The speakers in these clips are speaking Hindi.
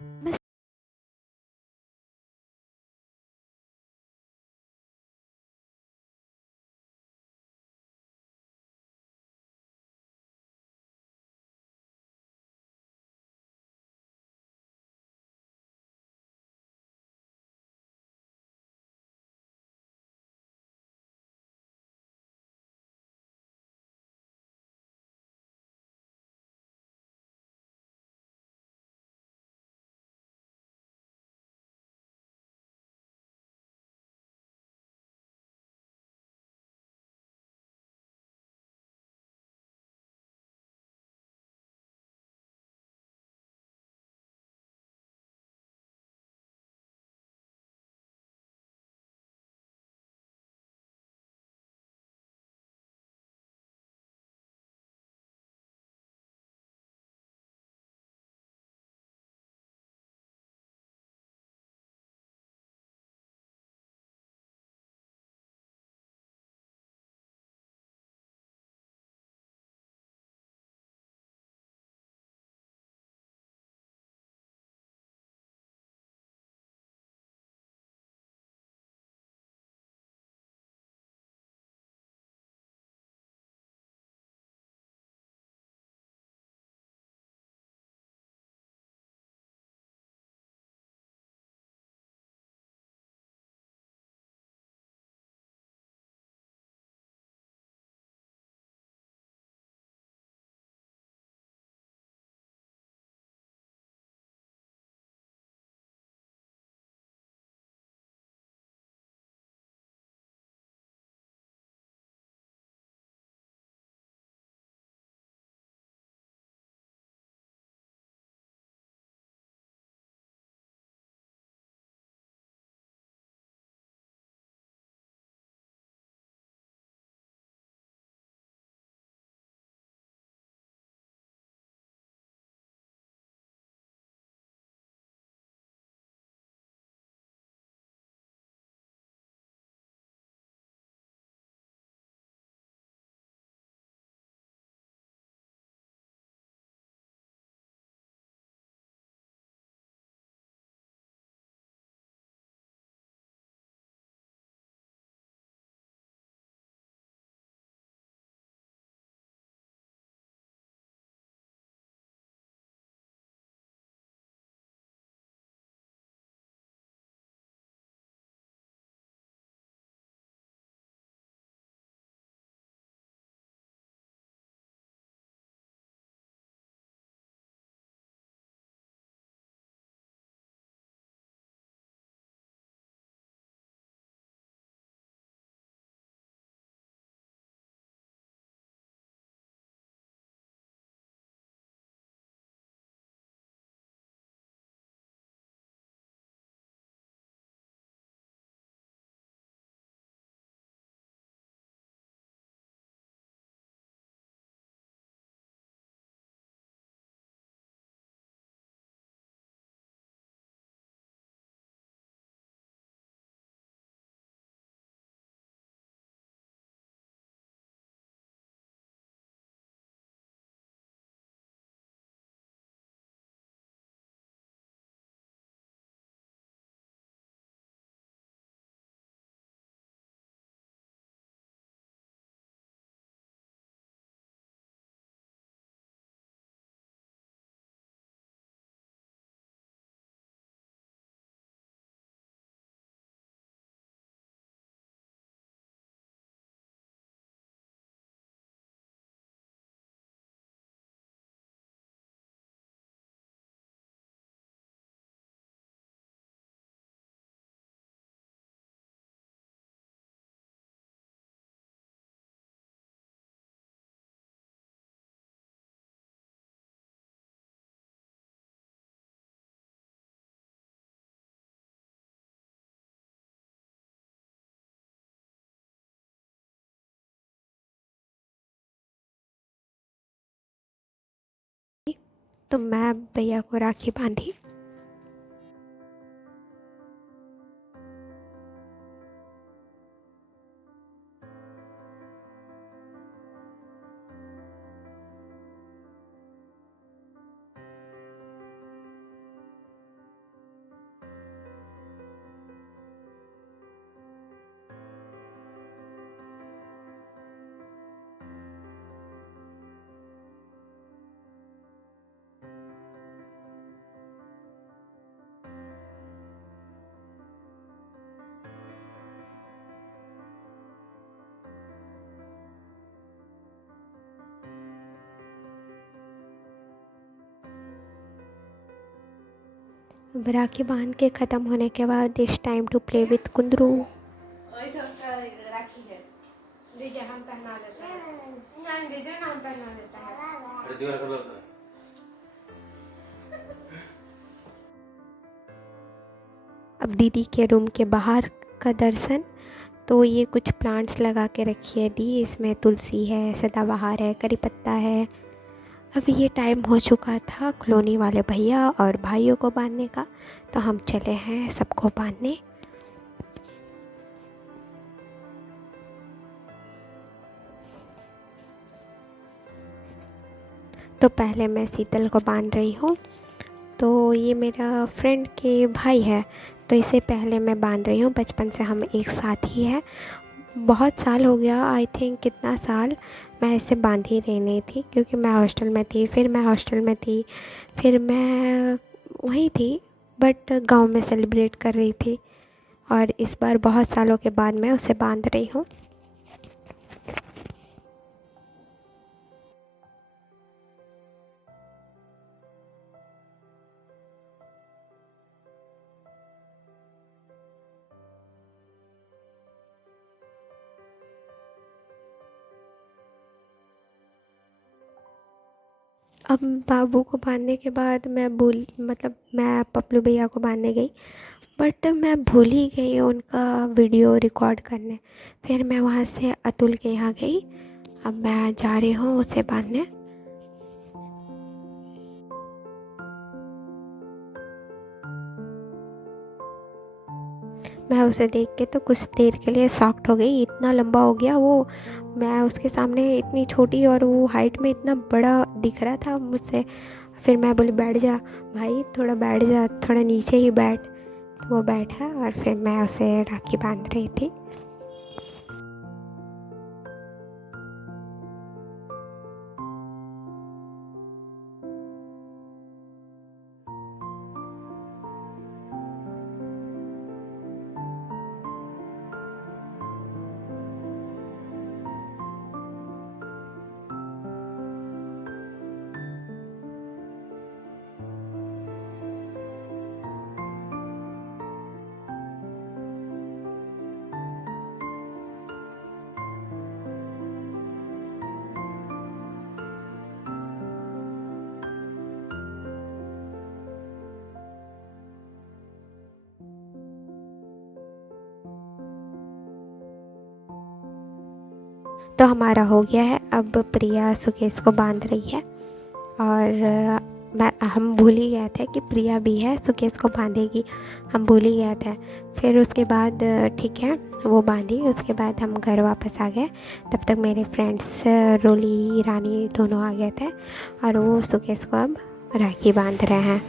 मैं तो मैं भैया को राखी बांधी। अब राखी बांध के ख़त्म होने के बाद it's time to play with kundru. राखी है दीजिए, हम पहना देते हैं। नहीं दीजिए ना, हम पहना देता है। अब दीदी के रूम के बाहर का दर्शन। तो ये कुछ प्लांट्स लगा के रखी है दी, इसमें तुलसी है, सदाबहार है, करी पत्ता है। अब ये टाइम हो चुका था कॉलोनी वाले भैया और भाइयों को बांधने का, तो हम चले हैं सबको बांधने। तो पहले मैं शीतल को बांध रही हूँ। तो ये मेरा फ्रेंड के भाई है, तो इसे पहले मैं बांध रही हूँ। बचपन से हम एक साथ ही है, बहुत साल हो गया, आई थिंक कितना साल मैं इसे बांध ही रही नहीं थी, क्योंकि मैं हॉस्टल में थी, फिर मैं हॉस्टल में थी, फिर मैं वहीं थी, बट गांव में सेलिब्रेट कर रही थी। और इस बार बहुत सालों के बाद मैं उसे बांध रही हूँ। अब बाबू को बांधने के बाद मैं पपलू भैया को बांधने गई, बट मैं भूल ही गई उनका वीडियो रिकॉर्ड करने। फिर मैं वहाँ से अतुल के यहाँ गई। अब मैं जा रही हूँ उसे बांधने। मैं उसे देख के तो कुछ देर के लिए शॉक्ड हो गई, इतना लंबा हो गया वो। मैं उसके सामने इतनी छोटी और वो हाइट में इतना बड़ा दिख रहा था मुझसे। फिर मैं बोली बैठ जा भाई, थोड़ा बैठ जा, थोड़ा नीचे ही बैठ। तो वो बैठा और फिर मैं उसे राखी बांध रही थी। तो हमारा हो गया है। अब प्रिया सुकेश को बांध रही है, और हम भूल ही गए थे कि प्रिया भी है, सुकेश को बांधेगी, हम भूल ही गए थे। फिर उसके बाद ठीक है वो बांधी, उसके बाद हम घर वापस आ गए। तब तक मेरे फ्रेंड्स रोली रानी दोनों आ गए थे, और वो सुकेश को अब राखी बांध रहे हैं।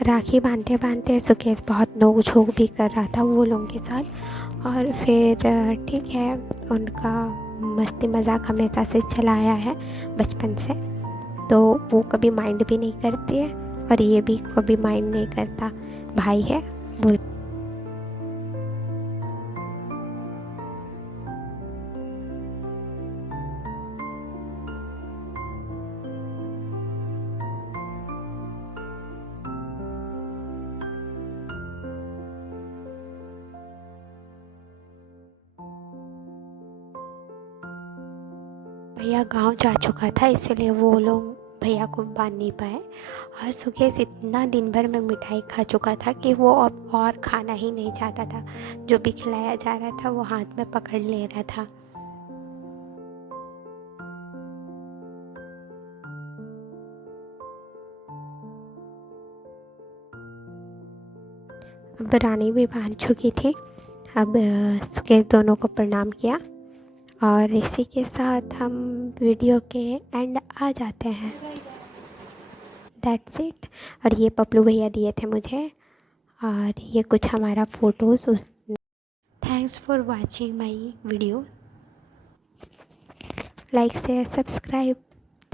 राखी बांधते बांधते सुकेश बहुत नोक झोंक भी कर रहा था वो लोगों के साथ। और फिर ठीक है, उनका मस्ती मजाक हमेशा से चला आया है बचपन से, तो वो कभी माइंड भी नहीं करती है, और ये भी कभी माइंड नहीं करता। भाई है बोल। भैया गांव जा चुका था, इसलिए वो लोग भैया को बांध नहीं पाए। और सुकेश इतना दिन भर में मिठाई खा चुका था कि वो अब और खाना ही नहीं चाहता था। जो भी खिलाया जा रहा था वो हाथ में पकड़ ले रहा था। अब रानी भी बांध चुकी थी। अब सुकेश दोनों को प्रणाम किया, और इसी के साथ हम वीडियो के एंड आ जाते हैं। That's it. और ये पपलू भैया दिए थे मुझे, और ये कुछ हमारा फ़ोटोज़ उस। Thanks for watching my video. Like share subscribe.